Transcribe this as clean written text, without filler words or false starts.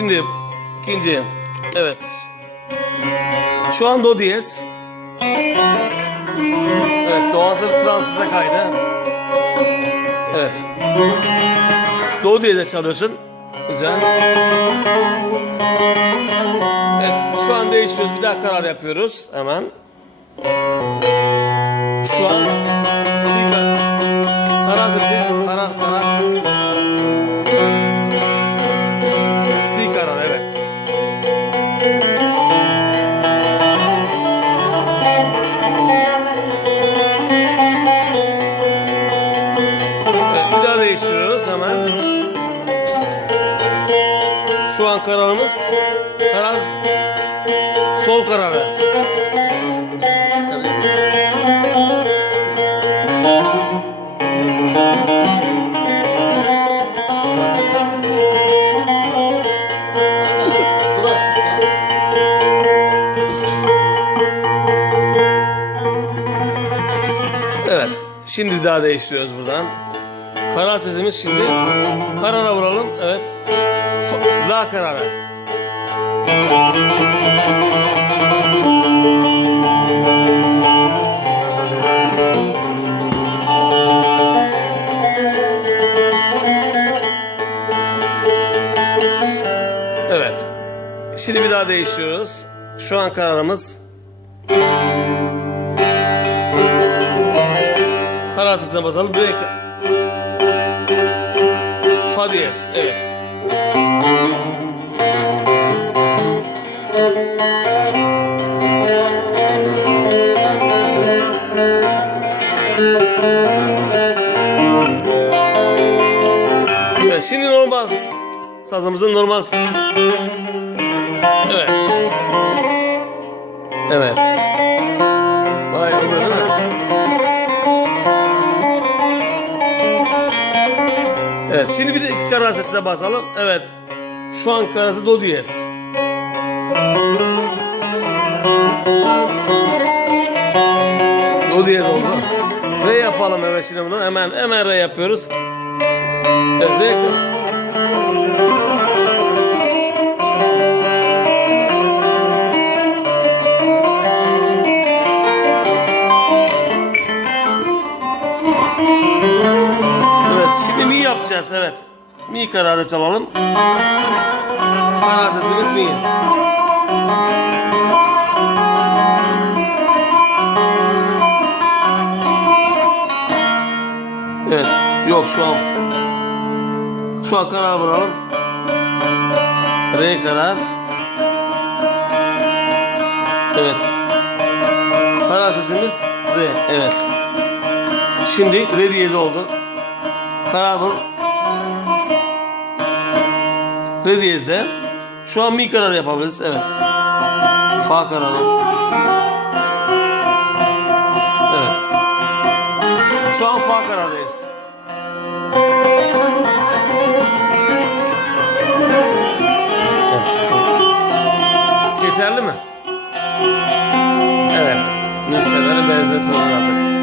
Şimdi ikinci. Evet. Şu an do diyez. Evet, doğası bir transfüze kaydı. Evet. Do diyeze çalıyorsun. Güzel. Evet, şu an değiştiriyoruz. Bir daha karar yapıyoruz. Hemen. Şu an si karar sesi. Karar. Si karar, evet. Evet, bir daha değiştiriyoruz hemen. Şu an kararımız karar sol kararı. Evet. Şimdi bir daha değiştiriyoruz buradan. Karar sesimiz şimdi. Karara vuralım. Evet. La kararı. Evet. Şimdi bir daha değiştiriyoruz. Şu an kararımız karar sesine basalım. Fa diyez. Evet. Evet, şimdi normal sazımızın normal. Evet. Evet. Vay oldu değil mi? Evet, şimdi bir de iki karar sesine basalım. Evet. Şu an karası do diyez. Do diyez oldu. Re yapalım evet şimdi bunu. Hemen re yapıyoruz. Evet, re. Evet, şimdi mi yapacağız. Evet. Mi kararı çalalım. Karar sesimiz mi. Evet. Yok şu an karar vuralım. Re karar. Evet. Karar sesimiz re. Evet. Şimdi re diyez oldu. Karar vur. Re diyezde. Şu an mi karar yapabiliriz. Evet. Fa kararı. Evet. Şu an fa karardayız. Evet. Yeterli mi? Evet. Nüsfeleri benzesin artık.